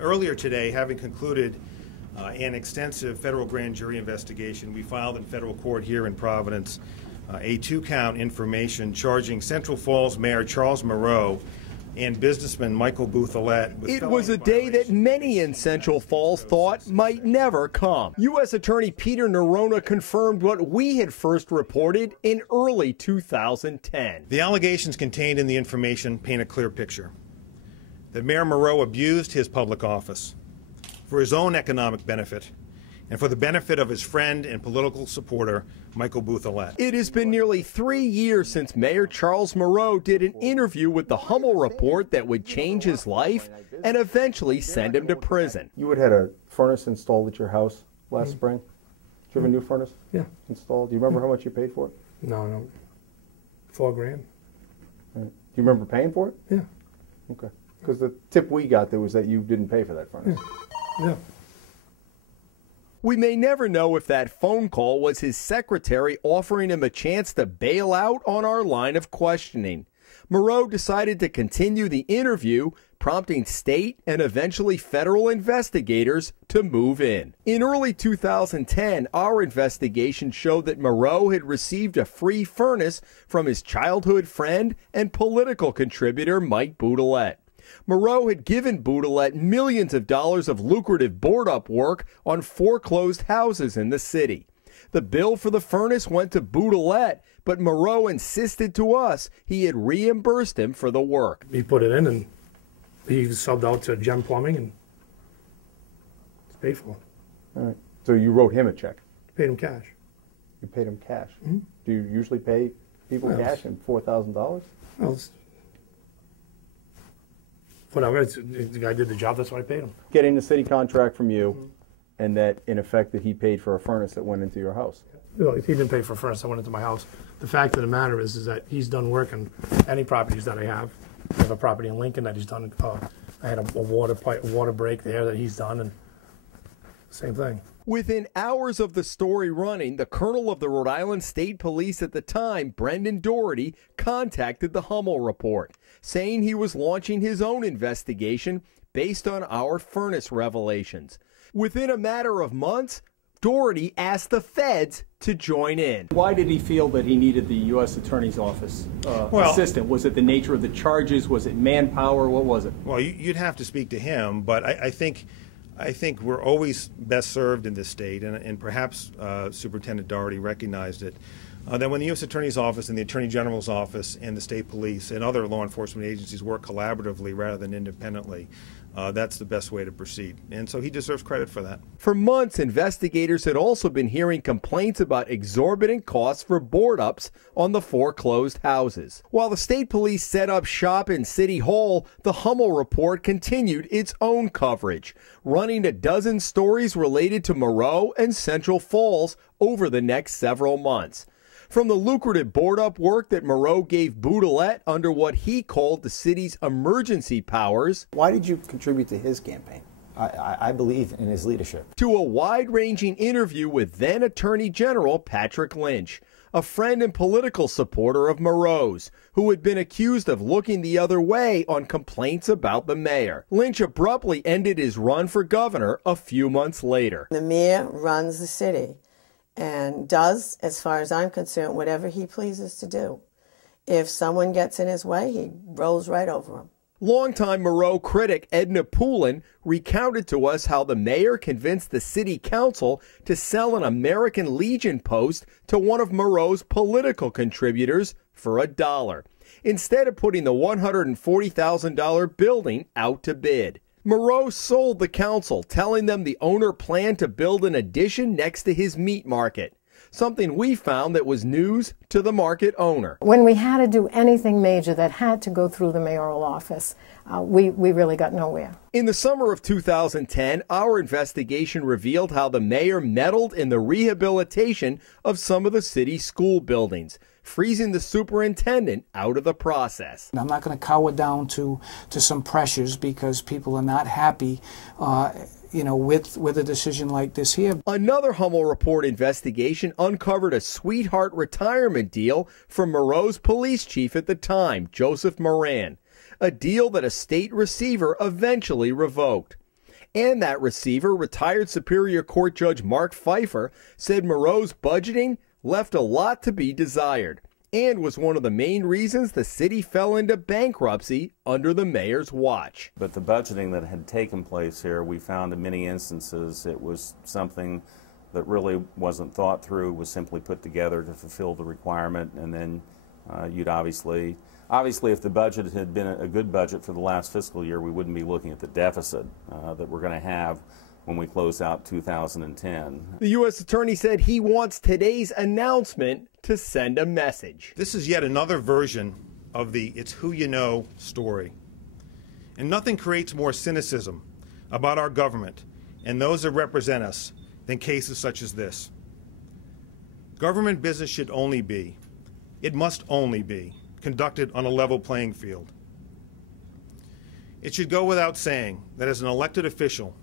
Earlier today, having concluded an extensive federal grand jury investigation, we filed in federal court here in Providence a 2-count information charging Central Falls Mayor Charles Moreau and businessman Michael Bouthillette. It was a day that many in Central Falls thought might never come. U.S. Attorney Peter Nerona confirmed what we had first reported in early 2010. The allegations contained in the information paint a clear picture that Mayor Moreau abused his public office for his own economic benefit and for the benefit of his friend and political supporter, Michael Bouthillette. It has been nearly 3 years since Mayor Charles Moreau did an interview with the Hummel Report that would change his life and eventually send him to prison. You had a furnace installed at your house last spring. Did you have a new furnace installed? Do you remember how much you paid for it? No. $4 grand. Right. Do you remember paying for it? Yeah. Okay. Because the tip we got there was that you didn't pay for that furnace. Yeah. We may never know if that phone call was his secretary offering him a chance to bail out on our line of questioning. Moreau decided to continue the interview, prompting state and eventually federal investigators to move in. In early 2010, our investigation showed that Moreau had received a free furnace from his childhood friend and political contributor Mike Bouthillette. Moreau had given Bouthillette millions of dollars of lucrative board-up work on foreclosed houses in the city. The bill for the furnace went to Bouthillette, but Moreau insisted to us he had reimbursed him for the work. He put it in and he subbed out to Gem Plumbing and it's paid for. All right. So you wrote him a check? Paid him cash. You paid him cash? Mm-hmm. Do you usually pay people cash and $4,000? Well, whatever. The guy did the job, that's why I paid him. Getting the city contract from you, and that, in effect, that he paid for a furnace that went into your house. No, he didn't pay for a furnace that went into my house. The fact of the matter is that he's done work on any properties that I have. I have a property in Lincoln that he's done. I had a water break there that he's done, and same thing. Within hours of the story running, the colonel of the Rhode Island State Police at the time, Brendan Doherty, contacted the Hummel Report, saying he was launching his own investigation based on our furnace revelations. Within a matter of months, Doherty asked the feds to join in. Why did he feel that he needed the U.S. Attorney's Office assistant? Was it the nature of the charges? Was it manpower? What was it? Well, you'd have to speak to him, but I think we're always best served in this state, and perhaps Superintendent Doherty recognized it, that when the U.S. Attorney's Office and the Attorney General's Office and the state police and other law enforcement agencies work collaboratively rather than independently, that's the best way to proceed. And so he deserves credit for that. For months, investigators had also been hearing complaints about exorbitant costs for board-ups on the foreclosed houses. While the state police set up shop in City Hall, the Hummel Report continued its own coverage, running a dozen stories related to Moreau and Central Falls over the next several months. From the lucrative board-up work that Moreau gave Bouthillette under what he called the city's emergency powers. Why did you contribute to his campaign? I believe in his leadership. To a wide-ranging interview with then Attorney General Patrick Lynch, a friend and political supporter of Moreau's, who had been accused of looking the other way on complaints about the mayor. Lynch abruptly ended his run for governor a few months later. The mayor runs the city and does, as far as I'm concerned, whatever he pleases to do. If someone gets in his way, he rolls right over him. Longtime Moreau critic Edna Poulin recounted to us how the mayor convinced the city council to sell an American Legion post to one of Moreau's political contributors for $1, instead of putting the $140,000 building out to bid. Moreau sold the council, telling them the owner planned to build an addition next to his meat market, something we found that was news to the market owner. When we had to do anything major that had to go through the mayoral office, we really got nowhere. In the summer of 2010, our investigation revealed how the mayor meddled in the rehabilitation of some of the city's school buildings, freezing the superintendent out of the process. I'm not going to cower down to some pressures because people are not happy with a decision like this here. Another Hummel Report investigation uncovered a sweetheart retirement deal from Moreau's police chief at the time, Joseph Moran, a deal that a state receiver eventually revoked. And that receiver, retired Superior Court Judge Mark Pfeiffer, said Moreau's budgeting left a lot to be desired and was one of the main reasons the city fell into bankruptcy under the mayor's watch. But the budgeting that had taken place here, we found in many instances it was something that really wasn't thought through, was simply put together to fulfill the requirement, and then you'd obviously if the budget had been a good budget for the last fiscal year, we wouldn't be looking at the deficit that we're going to have when we close out 2010. The U.S. Attorney said he wants today's announcement to send a message. This is yet another version of the "it's who you know" story. And nothing creates more cynicism about our government and those that represent us than cases such as this. Government business should only be, it must only be, conducted on a level playing field. It should go without saying that as an elected official,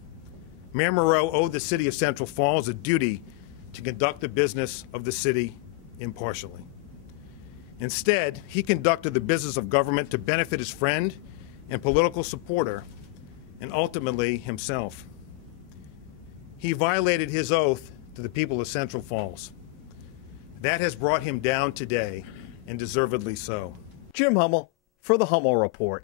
Mayor Moreau owed the city of Central Falls a duty to conduct the business of the city impartially. Instead, he conducted the business of government to benefit his friend and political supporter, and ultimately himself. He violated his oath to the people of Central Falls. That has brought him down today, and deservedly so. Jim Hummel for the Hummel Report.